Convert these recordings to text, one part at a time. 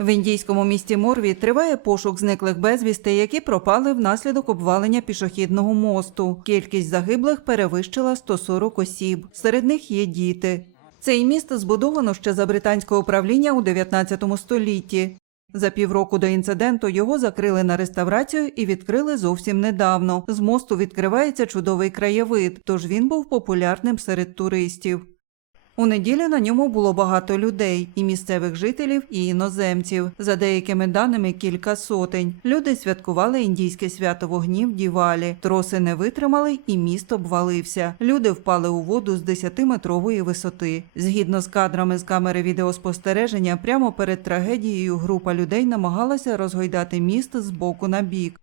В індійському місті Морві триває пошук зниклих безвісти, які пропали внаслідок обвалення пішохідного мосту. Кількість загиблих перевищила 140 осіб. Серед них є діти. Цей міст збудовано ще за британського правління у 19 столітті. За півроку до інциденту його закрили на реставрацію і відкрили зовсім недавно. З мосту відкривається чудовий краєвид, тож він був популярним серед туристів. У неділю на ньому було багато людей, і місцевих жителів, і іноземців. За деякими даними, кілька сотень. Люди святкували індійське свято вогнів Дівалі. Троси не витримали, і міст обвалився. Люди впали у воду з 10-метрової висоти. Згідно з кадрами з камери відеоспостереження, прямо перед трагедією група людей намагалася розгойдати міст з боку на бік.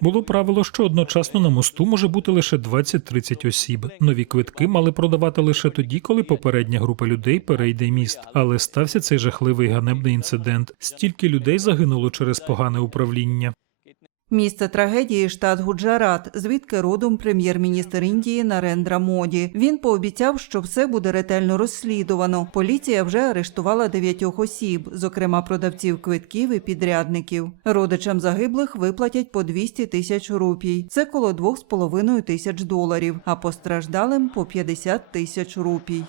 Було правило, що одночасно на мосту може бути лише 20-30 осіб. Нові квитки мали продавати лише тоді, коли попередня група людей перейде міст. Але стався цей жахливий ганебний інцидент. Стільки людей загинуло через погане управління. Місце трагедії штат Гуджарат, звідки родом прем'єр-міністр Індії Нарендра Моді. Він пообіцяв, що все буде ретельно розслідувано. Поліція вже арештувала дев'ятьох осіб, зокрема продавців квитків і підрядників. Родичам загиблих виплатять по 200 тисяч рупій. Це коло 2,5 тисяч доларів, а постраждалим по 50 тисяч рупій.